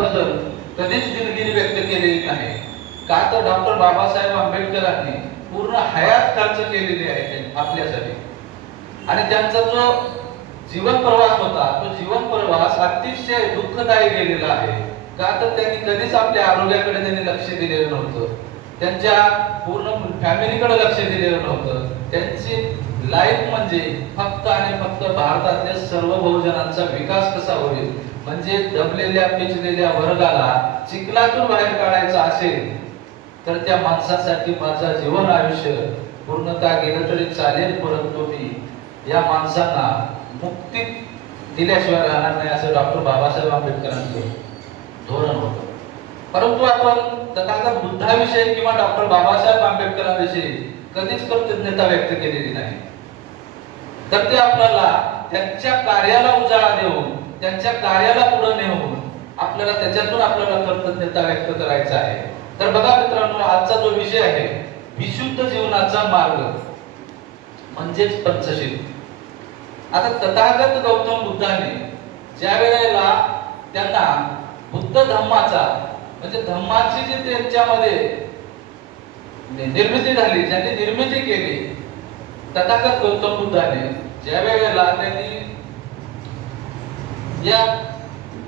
बद्दल कधीच दिलगिरी व्यक्त केलेली नाही. का तर डॉक्टर बाबासाहेब आंबेडकरांनी पूर्ण हयात खर्च केलेली आहे आपल्यासाठी. आणि त्यांचा जो जीवन प्रवास होता तो जीवन प्रवास अतिशय दुःखदायी गेलेला आहे. का तर त्यांनी कधीच आपल्या आरोग्याकडे त्यांनी लक्ष दिलेलं नव्हतं. त्यांच्या पूर्ण फॅमिलीकडे लक्ष दिलेलं नव्हतं. त्यांची लाईफ म्हणजे फक्त आणि फक्त भारतातल्या सर्व बहुजनांचा विकास कसा होईल, म्हणजे दबलेल्या पिचलेल्या वर्गाला चिखलातून बाहेर काढायचा असेल तर त्या माणसासाठी माझं जीवन आयुष्य पूर्णतः गेलं तरी चालेल, परंतु मी या माणसांना मुक्ती दिल्याशिवाय राहणार नाही, असं डॉक्टर बाबासाहेब आंबेडकरांचं धोरण होतं. परंतु आपण तथागत बुद्धाविषयी किंवा डॉक्टर बाबासाहेब आंबेडकरांविषयी कधीच कृतज्ञता व्यक्त केलेली नाही. तर ते आपल्याला त्यांच्या कार्याला उजाळा देऊन त्यांच्या कार्याला पुढे नेऊन आपल्याला त्याच्यातून आपल्याला कृतज्ञता व्यक्त करायचा आहे. तर बघा मित्रांनो, आजचा जो विषय आहे विशुद्ध जीवनाचा मार्ग म्हणजेच पंचशील. आता तथागत गौतम बुद्धाने ज्या वेळेला त्यांना बुद्ध धम्माचा म्हणजे धम्माची जी त्यांच्यामध्ये निर्मिती झाली, ज्यांनी निर्मिती केली, तथागत गौतम बुद्धाने ज्या वेळेला त्यांनी या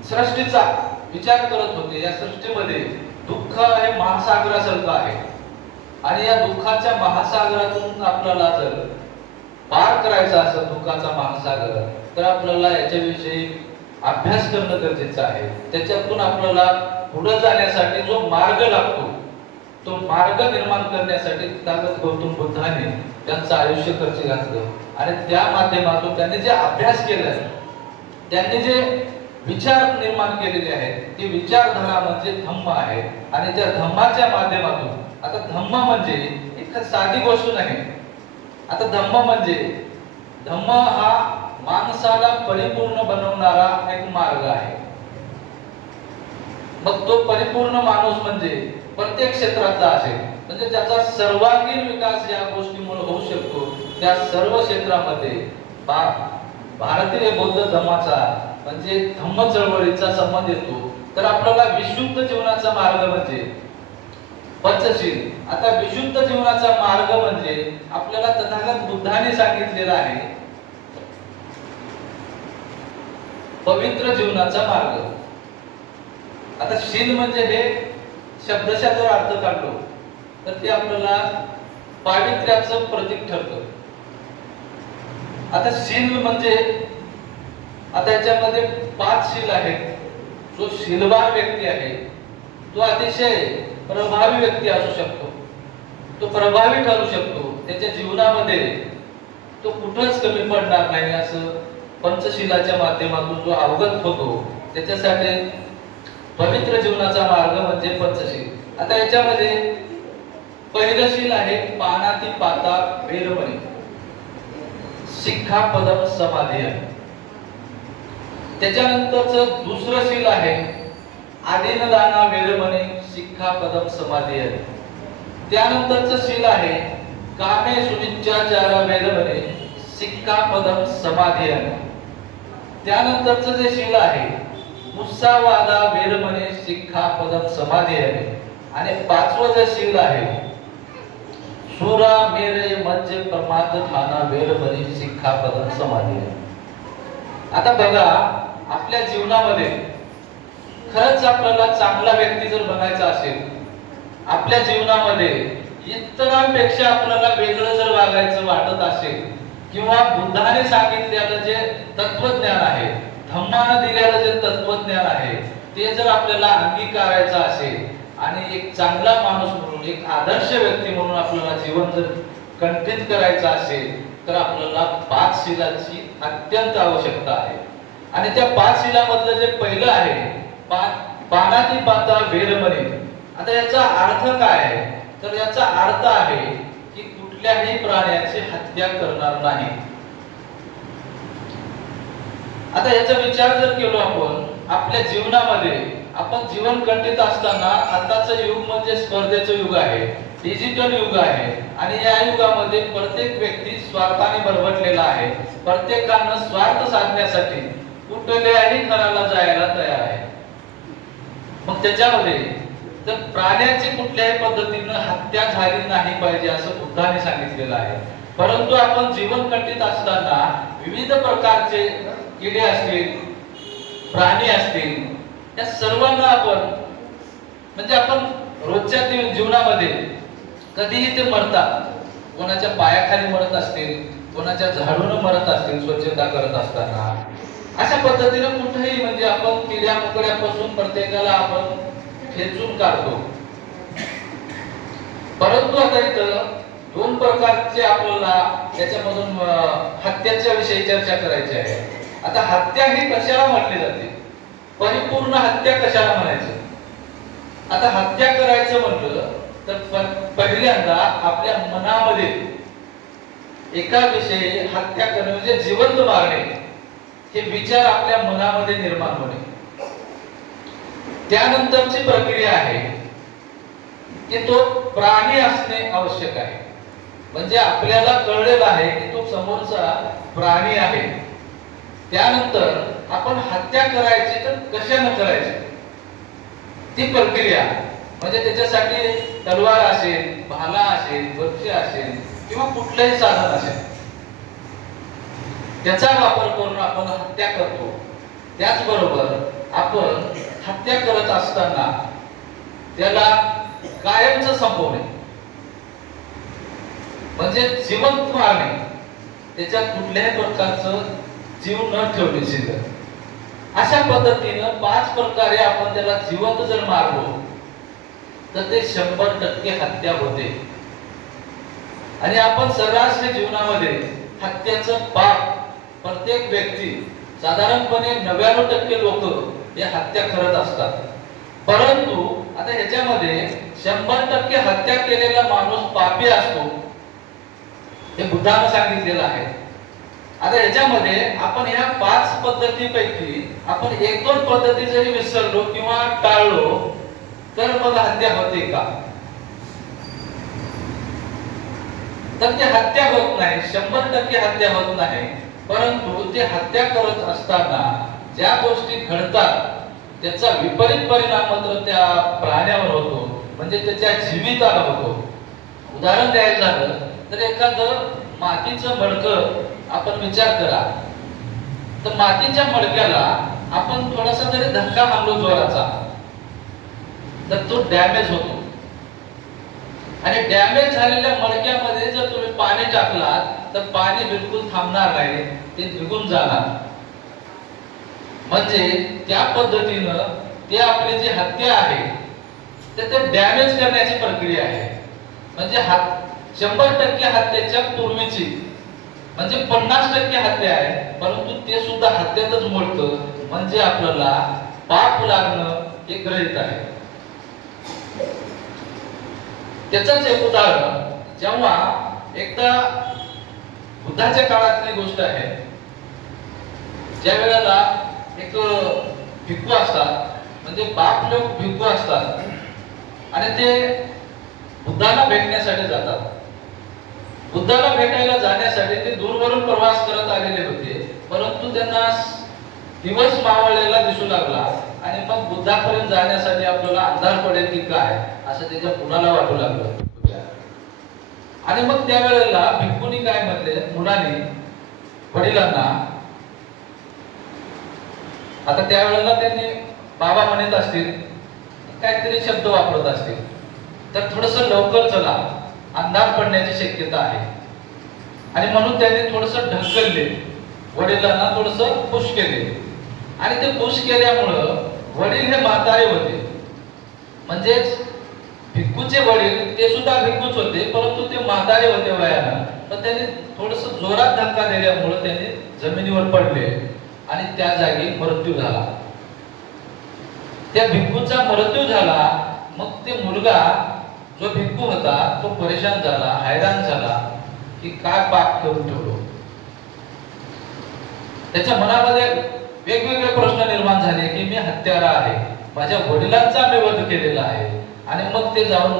सृष्टीचा विचार करत होते, या सृष्टीमध्ये दुःख हे महासागरासारखं आहे आणि या दुःखाच्या महासागरातून आपल्याला जर पार करायचा असेल दुःखाचा महासागर, तर आपल्याला याच्याविषयी अभ्यास करणं गरजेचं आहे. त्याच्यातून आपल्याला पुढे जाण्यासाठी जो मार्ग लागतो तो मार्ग निर्माण करण्यासाठी तथागत गौतम बुद्धाने त्यांचं आयुष्य खर्ची घातलं आणि त्या माध्यमातून त्यांनी जे अभ्यास केलाय, त्यांनी जे विचार निर्माण केलेले आहेत, ती विचारधारा म्हणजे धम्म आहे. आणि त्या धम्माच्या माध्यमातून, आता धम्म म्हणजे एक साधी गोष्ट नाही. आता धम्म हा माणसाला परिपूर्ण बनवणारा एक मार्ग आहे. मग तो परिपूर्ण माणूस म्हणजे प्रत्येक क्षेत्रातला असेल, म्हणजे त्याचा सर्वांगीण विकास या गोष्टीमुळे होऊ शकतो. त्या सर्व क्षेत्रामध्ये भारतीय बौद्ध धर्माचा म्हणजे धम्म चळवळीचा संबंध येतो. तर आपल्याला विशुद्ध जीवनाचा मार्ग म्हणजे पंचशील. आता विशुद्ध जीवनाचा मार्ग म्हणजे आपल्याला तथागत बुद्धाने सांगितलेला आहे पवित्र जीवनाचा मार्ग. आता शील म्हणजे हे शब्दशः जर अर्थ काढलो तर ते आपल्याला पावित्र्याचं प्रतीक ठरतं. आता शील म्हणजे आता याच्यामध्ये 5 शील आहेत. जो शीलवान व्यक्ती आहे तो अतिशय प्रभावी व्यक्ती असू शकतो, तो प्रभावी ठरू शकतो. त्याच्या जीवनामध्ये तो कुठंच कमी पडणार नाही, असं पंचशीलाच्या माध्यमातून जो अवगत होतो त्याच्यासाठी पवित्र जीवनाचा मार्ग म्हणजे पंचशील. आता याच्यामध्ये पहिलं शील आहे पानातिपाता वेरमणी सिक्खापदम समाधियन. त्याच्यानंतरचं दुसरं शील आहे आदिनदाना वेरमणी सिक्खापदम समाधियन. त्यानंतरचं शील आहे कामे सुनिच्चाचारा वेरमणी सिक्खापदम समाधियन. त्यानंतरचं जे शील आहे मुस्सावादा वेरमणी सिक्खापदम समाधियन. आणि 5वं जे शील आहे सुरा मेरे मज्जे प्रमाद थाना वेरमणी सिक्खापदम समाधियन. आता बघा, आपल्या जीवनामध्ये खरंच आपल्याला चांगला व्यक्ती जर बनायचा असेल, आपल्या जीवनामध्ये इतरांपेक्षा आपल्याला वेगळं जर वागायचं वाटत असेल किंवा बुद्धाने सांगितलेलं जे तत्वज्ञान आहे, धम्माने दिलेलं जे तत्वज्ञान आहे, ते जर आपल्याला अंगीकारायचं असेल आणि एक चांगला माणूस म्हणून, एक आदर्श व्यक्ती म्हणून आपल्याला जीवन जर कंठित करायचं असेल तर आपल्याला 5 शीलाची अत्यंत आवश्यकता आहे. आणि त्या 5 शीलामधलं जे पहिलं आहे पानातिपाता वेरमणी. आता याचा अर्थ काय आहे? तर याचा अर्थ आहे की कुठल्याही प्राण्याची हत्या करणार नाही. आता याचा विचार जर केलो आपण आपल्या जीवनामध्ये, आपण जीवन कंठित असताना, आताचं युग म्हणजे स्पर्धेचं युग आहे, डिजिटल युग आहे आणि या युगामध्ये प्रत्येक व्यक्ती स्वार्थाने बरबटलेला आहे. प्रत्येकानं स्वार्थ साधण्यासाठी कुठल्याही थराला जायला तयार आहे. मग त्याच्यामध्ये तर प्राण्याची कुठल्याही पद्धतीनं हत्या झाली नाही पाहिजे असं बुद्धाने सांगितलेलं आहे. परंतु आपण जीवन कंठीत असताना विविध प्रकारचे किडे असतील, प्राणी असतील, या सर्वांना आपण म्हणजे आपण रोजच्या जीवनामध्ये कधीही ते मरतात. कोणाच्या पायाखाली मरत असतील, कोणाच्या झाडून मरत असतील स्वच्छता करत असताना. अशा पद्धतीने कुठेही म्हणजे आपण किड्या मुकड्यापासून प्रत्येकाला आपण खेचून काढतो. परंतु आता इथं दोन प्रकारचे आपल्याला त्याच्यामधून हत्याच्या विषयी चर्चा करायची आहे. आता हत्या ही कशाला म्हटली जाते, परिपूर्ण हत्या कशाला म्हणायचं. आता हत्या करायचं म्हटलं तर पहिल्यांदा आपल्या मनामध्ये एका विषयी हत्या करणे म्हणजे जिवंत मारणे हे विचार आपल्या मनामध्ये निर्माण होणे. त्यानंतरची प्रक्रिया आहे की तो प्राणी असणे आवश्यक आहे. म्हणजे आपल्याला कळलेलं आहे की तो समोरचा प्राणी आहे. त्यानंतर आपण हत्या करायची तर कशाने करायची ती प्रक्रिया, म्हणजे त्याच्यासाठी तलवार असेल, भाला असेल, बर्फी असेल किंवा कुठलंही साधन असेल त्याचा वापर करून आपण हत्या करतो. त्याचबरोबर आपण हत्या करत असताना त्याला कायमचं संपवणे म्हणजे जिवंत मारणे, त्याच्यात कुठल्याही प्रकारचं जीव न ठेवणे शिल्लक. अशा पद्धतीनं 5 प्रकारे आपण त्याला जिवंत जर मारलो तर ते 100% हत्या होते. आणि आपण सर्रास जीवनामध्ये हत्याचं पाप प्रत्येक व्यक्ती साधारणपणे 99% लोक हे हत्या करत असतात. परंतु आता ह्याच्यामध्ये 100% हत्या केलेला माणूस पापी असतो हे बुद्धानं सांगितलेलं आहे. आता याच्यामध्ये आपण ह्या 5 पद्धतीपैकी आपण 1-2 पद्धती जरी विसरलो किंवा टाळलो तर मग हत्या होते का, तर ते हत्या होत नाही. 100% हत्या होत नाही. परंतु ते हत्या करत असताना ज्या गोष्टी घडतात त्याचा विपरीत परिणाम मात्र त्या प्राण्यावर होतो, म्हणजे त्याच्या जीविताला होतो. उदाहरण द्यायचं झालं तर एखादं मातीचं मडकं आपण विचार करा, तर मातीच्या मडक्याला आपण थोडासा जरी धक्का मारलो जोराचा तर तो डॅमेज होतो. आणि डॅमेज झालेल्या मडक्यामध्ये जर तुम्ही पाणी टाकलात तर पाणी बिलकुल थांबणार नाही, ते निघून जाणार. म्हणजे त्या पद्धतीनं ते आपली जी हत्या आहे ते डॅमेज करण्याची प्रक्रिया आहे. म्हणजे 100% हत्याच्या पूर्वीची म्हणजे 50% हत्या आहे, परंतु ते सुद्धा हत्यातच मोडतं. म्हणजे आपल्याला पाप लागणं हे गृहीत आहे. त्याचंच एक उदाहरण, जेव्हा एकदा बुद्धाच्या काळातली गोष्ट आहे, ज्या वेळेला एक भिक्खू असतात, म्हणजे बाप लोक भिक्खू असतात आणि ते बुद्धाला भेटण्यासाठी जातात. बुद्धाला भेटायला जाण्यासाठी ते दूरवरून प्रवास करत आलेले होते, परंतु त्यांना दिवस मावळलेला दिसू लागला आणि मग बुद्धापर्यंत जाण्यासाठी आपल्याला अंधार पडेल की काय असं त्याच्या मुलाला वाटू लागलं. आणि मग त्यावेळेला भिक्खूनी काय म्हटले, मुलांनी वडिलांना, आता त्यावेळेला त्यांनी बाबा म्हणत असतील, काहीतरी शब्द वापरत असतील, तर थोडस लवकर चला, अंधार पडण्याची शक्यता आहे. आणि म्हणून त्यांनी थोडस ढकलले, वडिलांना थोडस पुश केले. आणि ते पुश केल्यामुळं वडील हे म्हातारे होते, म्हणजेच भिक्खूचे वडील ते सुद्धा भिक्खूच होते, परंतु ते म्हातारे होते वयानं. तर त्यांनी थोडस जोरात धक्का दिल्यामुळे त्यांनी जमिनीवर पडले आणि त्या जागी मृत्यू झाला. त्या भिक्खूचा मृत्यू झाला. मग ते मुलगा जो भिक्खू होता तो परेशान झाला, हैराण झाला की काय पाप करून ठेवलो. त्याच्या मनामध्ये वेगवेगळे प्रश्न निर्माण झाले की मी हत्यारा आहे, माझ्या वडिलांचा मी वध केलेला आहे. आणि मग ते जाऊन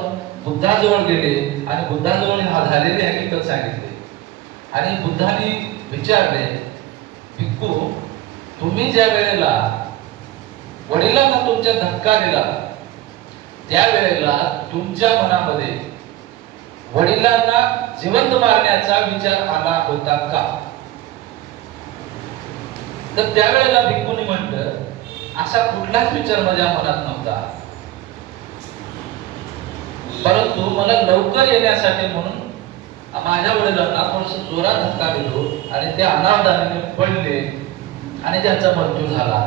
बुद्धाजवळ गेले आणि बुद्धाजवळ झालेली हकीकत सांगितली. आणि बुद्धाने विचारले, भिक्खू, तुम्ही ज्या वेळेला वडिलांना तुमच्या धक्का दिला, त्यावेळेला तुमच्या मनामध्ये वडिलांना जिवंत मारण्याचा विचार आला होता का? तर त्यावेळेला भिक्खूंनी म्हटलं, असा कुठलाच विचार माझ्या मनात नव्हता, परंतु मला लवकर येण्यासाठी म्हणून माझ्या वडिलांना थोडस जोरात धक्का दिलो आणि ते अनावधानाने पडले आणि त्यांचा मृत्यू झाला.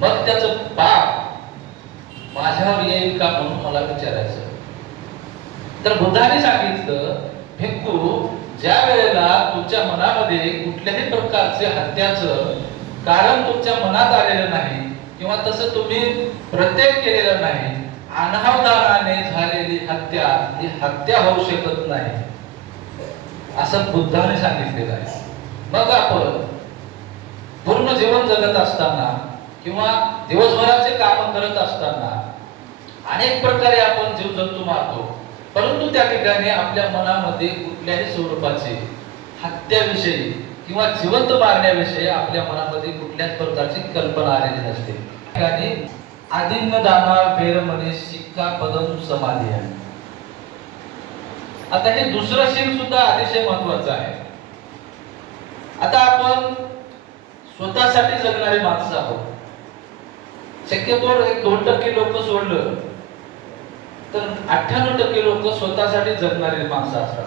मग त्याचं पाप माझ्यावर येईल का म्हणून मला विचारायचं. तर बुद्धाने सांगितलं, भिक्खू, ज्या वेळेला तुमच्या मनामध्ये कुठल्याही प्रकारचे हत्याचं कारण तुमच्या मनात आलेलं नाही किंवा तसं तुम्ही प्रत्येक केलेलं नाही, अनावधानाने झालेली हत्या ही हत्या होऊ शकत नाही असं बुद्धाने सांगितलेलं आहे. मग आपण पूर्ण जीवन जगत असताना किंवा दिवसभराचे काम करत असताना अनेक प्रकारे आपण जीवजंतू मारतो, परंतु त्या ठिकाणी आपल्या मनामध्ये कुठल्याही स्वरूपाचे हत्याविषयी किंवा जिवंत मारण्याविषयी आपल्या मनामध्ये कुठल्याच प्रकारची कल्पना आलेली नसते. ठिकाणी आदिन्न दाना वेरमणी शिक्का पदम समाधी आहे. आता हे दुसरं शील सुद्धा अतिशय महत्वाचं आहे. आता आपण स्वतःसाठी जगणारी माणसं आहोत. शक्यतो 1-2% लोक सोडलं तर 98% लोक स्वतःसाठी जगणारी माणसं असतात.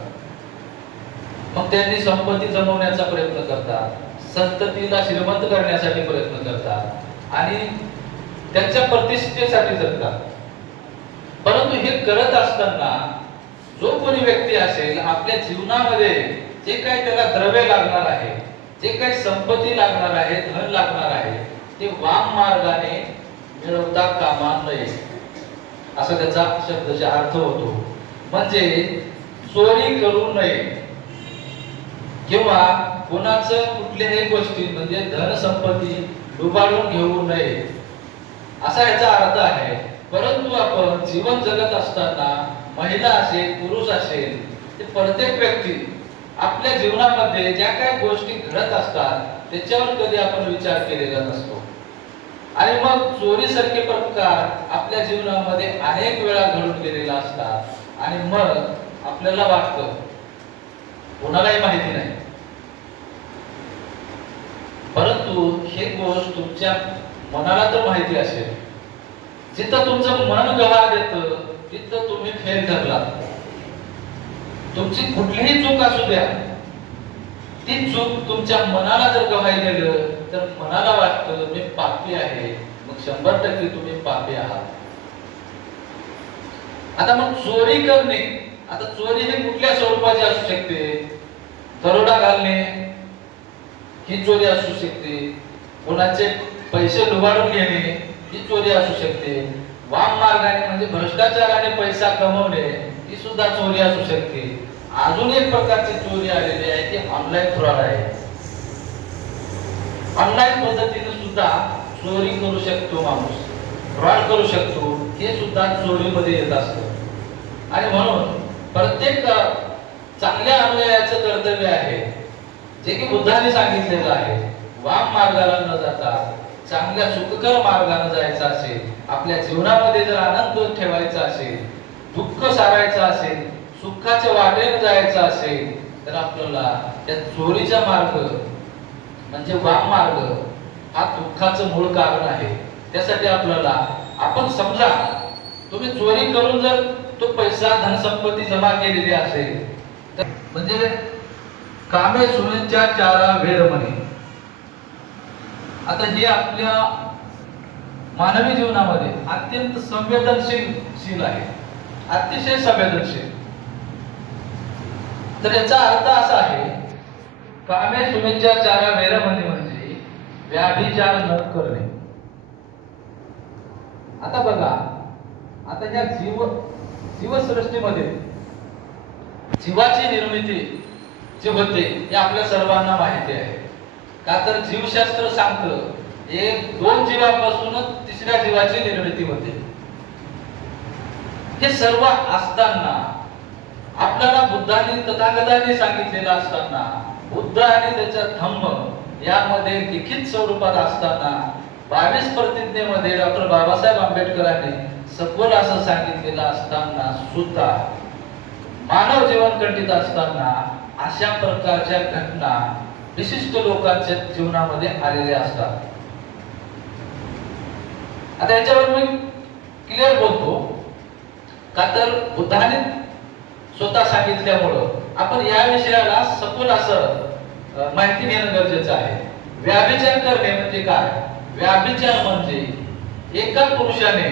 मग त्यांनी संपत्ती जमवण्याचा प्रयत्न करतात, संततीला श्रीमंत करण्यासाठी प्रयत्न करतात आणि त्यांच्या प्रतिष्ठेसाठी जगतात. परंतु हे करत असताना जो कोणी व्यक्ती असेल, आपल्या जीवनामध्ये जे काही त्याला द्रव्य लागणार आहे, जे काही संपत्ती लागणार आहे, धन लागणार आहे, ते वाम मार्गाने मिळवता कामा नये असा त्याचा शब्दाचा अर्थ होतो. म्हणजे चोरी करू नये किंवा कोणाचं कुठल्याही गोष्टी म्हणजे धन संपत्ती लुबाडून घेऊ नये असा याचा अर्थ आहे. परंतु आपण जीवन जगत असताना महिला असेल पुरुष असेल, ते प्रत्येक व्यक्ती आपल्या जीवनामध्ये ज्या काही गोष्टी घडत असतात त्याच्यावर कधी आपण विचार केलेला नसतो आणि मग चोरीसारखे प्रकार आपल्या जीवनामध्ये अनेक वेळा घडून गेलेला असतात आणि मग आपल्याला वाटतं, कोणालाही माहिती नाही, परंतु हे गोष्ट तुमच्या मनाला तर माहिती असेल. जिथं तुमचं मन गवाह देतं तिथं तुम्ही फेल ठरलात. तुमची कुठलीही चूक असू द्या, ती चूक तुमच्या मनाला जर गवाही दिलं तर मनाला वाटतं मी पापी आहे, मग 100% तुम्ही पापी आहात. आता मग चोरी करणे, आता चोरी ही कुठल्या स्वरूपाची असू शकते? दरोडा घालणे ही चोरी असू शकते, कोणाचे पैसे लुबाडून घेणे ही चोरी असू शकते, वाम मार्गाने म्हणजे भ्रष्टाचाराने पैसा कमवणे ही सुद्धा चोरी असू शकते. अजून एक प्रकारची चोरी आलेली आहे ती ऑनलाईन फ्रॉड आहे. ऑनलाईन पद्धतीने सुद्धा चोरी करू शकतो माणूस, फ्रॉड करू शकतो, हे सुद्धा चोरीमध्ये येत असतं. आणि म्हणून प्रत्येक चांगल्या अनुयायाचं कर्तव्य आहे, जे की बुद्धाने सांगितलेलं आहे, वाम मार्गाला न जाता चांगल्या सुखकर मार्गाने जायचं असेल, आपल्या जीवनामध्ये जर आनंद ठेवायचा असेल, दुःख सारायचं असेल, सुखाच्या वाटेने जायचं असेल, तर आपल्याला त्या चोरीचा मार्ग म्हणजे वाम मार्ग हा दुःखाचं मूळ कारण आहे. त्यासाठी आपल्याला आपण समजा तुम्ही चोरी करून जर तो पैसा धनसंपत्ती जमा केलेली असेल तर म्हणजे कामे सुनेच्या चारा वेरमणी. आता हे आपल्या मानवी जीवनामध्ये अत्यंत संवेदनशील आहे, अतिशय संवेदनशील. तर याचा अर्थ असा आहे, कामे सुनेच्या चारा वेरमणी म्हणजे व्याभिचार न करणे. आता बघा, आता या जीवसृष्टीमध्ये जीवाची निर्मिती जी होते हे आपल्या सर्वांना माहिती आहे. का तर जीवशास्त्र सांगतं एक 2 जीवापासूनच तिसऱ्या जीवाची निर्मिती होते. हे सर्व असताना आपल्याला बुद्धाने तथागताने सांगितलेलं असताना, बुद्ध आणि त्याचा धम्म यामध्ये लिखित स्वरूपात असताना 22 प्रतिज्ञेमध्ये डॉक्टर बाबासाहेब आंबेडकरांनी सखोल असं सांगितलेलं असताना सुद्धा मानव जीवन कंटित असताना अशा प्रकारच्या घटना विशिष्ट लोकांच्या जीवनामध्ये आलेल्या असतात. आता याच्यावर मी क्लिअर बोलतो का तर बुद्धाने स्वतः सांगितल्यामुळं आपण या विषयाला सखोल असं माहिती घेणं गरजेचं आहे. व्याभिचार करणे म्हणजे काय? व्याभिचार म्हणजे एका पुरुषाने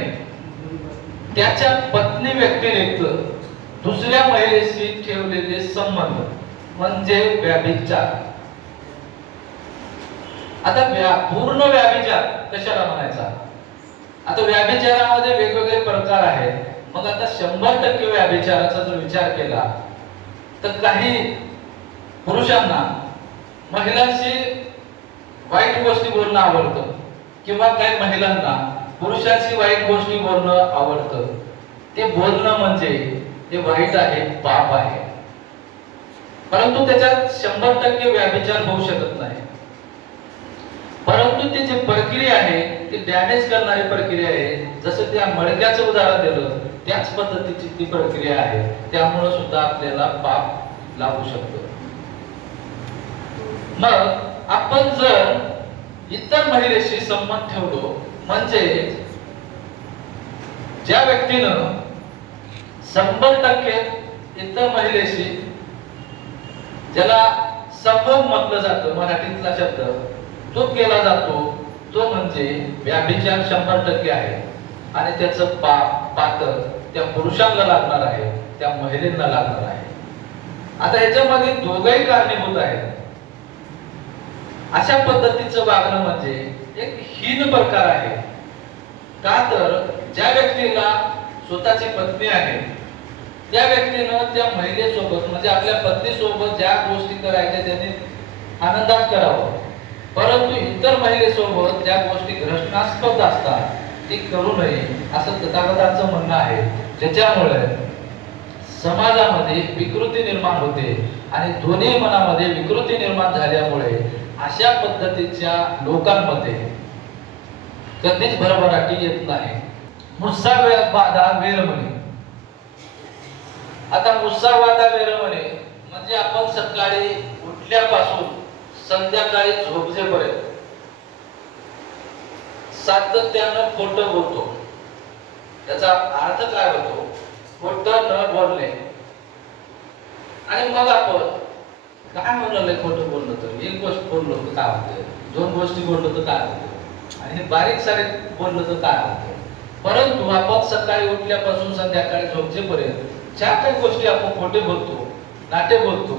त्याच्या पत्नी व्यतिरिक्त दुसऱ्या महिलेशी ठेवलेले संबंध म्हणजे व्याभिचार. आता पूर्ण व्याभिचार कशाला म्हणायचा? आता व्याभिचारामध्ये वेगवेगळे प्रकार आहेत. मग आता 100% व्याभिचाराचा जर विचार केला तर काही पुरुषांना महिलांशी वाईट गोष्टी बोलणं आवडतं किंवा काही महिलांना पुरुषांशी वाईट गोष्टी बोलणं आवडतं. ते बोलणं म्हणजे ते वाईट आहे, पाप आहे. परंतु त्याच्यात 100% व्याभिचार होऊ शकत नाही. परंतु ती जी प्रक्रिया आहे ती डॅमेज करणारी प्रक्रिया आहे. जसं त्या मडक्याचं उदाहरण दिलं त्याच पद्धतीची ती प्रक्रिया आहे. त्यामुळे सुद्धा आपल्याला पाप लागू शकतो. मग आपण जर इतर महिलेशी संबंध ठेवलो म्हणजे ज्या व्यक्तीनं 100% इतर महिलेशी ज्याला संभोग म्हटलं जातं मराठीतला शब्द तो केला जातो तो म्हणजे व्याभिचार 100% आहे. आणि त्याचं पातक त्या पुरुषाला लागणार आहे, त्या महिलेला लागणार आहे. आता ह्याच्यामध्ये दोघंही कारणीभूत आहेत. अशा पद्धतीचं वागणं म्हणजे एक हीन प्रकार आहे. का तर ज्या व्यक्तीला स्वतःची पत्नी आहे त्या व्यक्तीनं त्या महिलेसोबत म्हणजे आपल्या पत्नीसोबत ज्या गोष्टी करायच्या त्याने आनंदात करावं. परंतु इतर महिलेसोबत ज्या गोष्टी घृणास्पद असतात ते करू नये असं तथागतांचं म्हणणं आहे. ज्याच्यामुळे समाजामध्ये विकृती निर्माण होते आणि दोन्ही मनामध्ये विकृती निर्माण झाल्यामुळे अशा पद्धतीच्या लोकांमध्ये कधीच भरभराटी येत नाही. मुस्सावादा वेरमणे. आता मुस्सावादा वेरमणे म्हणजे आपण सकाळी उठल्यापासून संध्याकाळी झोपजेपर्यंत सातत्यानं खोटं बोलतो. त्याचा अर्थ काय होतो? खोटं न बोलणे. आणि मग आपण काय बोललं? खोटं बोललो तर एक गोष्ट बोललो तर काय होते, दोन गोष्टी बोललो तर काय होते, आणि बारीक सारीक बोललो तर काय होते. परंतु आपण सकाळी उठल्यापासून संध्याकाळी झोपजेपर्यंत ज्या काही गोष्टी आपण खोटे बोलतो, नाटे बोलतो,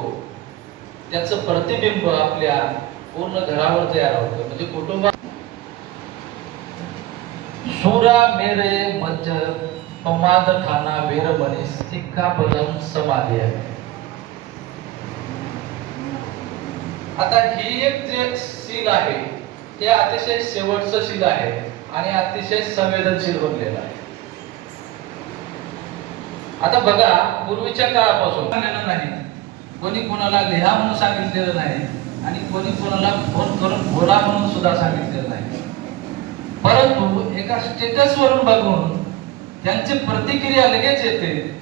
त्याचं प्रतिबिंब आपल्या पूर्ण घरावर तयार होतं. म्हणजे कुटुंबात सुरा मेरे मज पमाद ठाणा वेरमणी सिक्खापदम समाधी आहे. आता ही एक जे शील आहे ते अतिशय शेवटचं शील आहे आणि अतिशय संवेदनशील बनलेलं आहे. आता बघा पूर्वीच्या काळापासून नाही कोणी कोणाला लिहा म्हणून सांगितलेलं नाही आणि कोणी कोणाला फोन करून बोला म्हणून सुद्धा सांगितलेलं नाही. परंतु एका स्टेटस वरून बघून त्यांची प्रतिक्रिया लगेच येते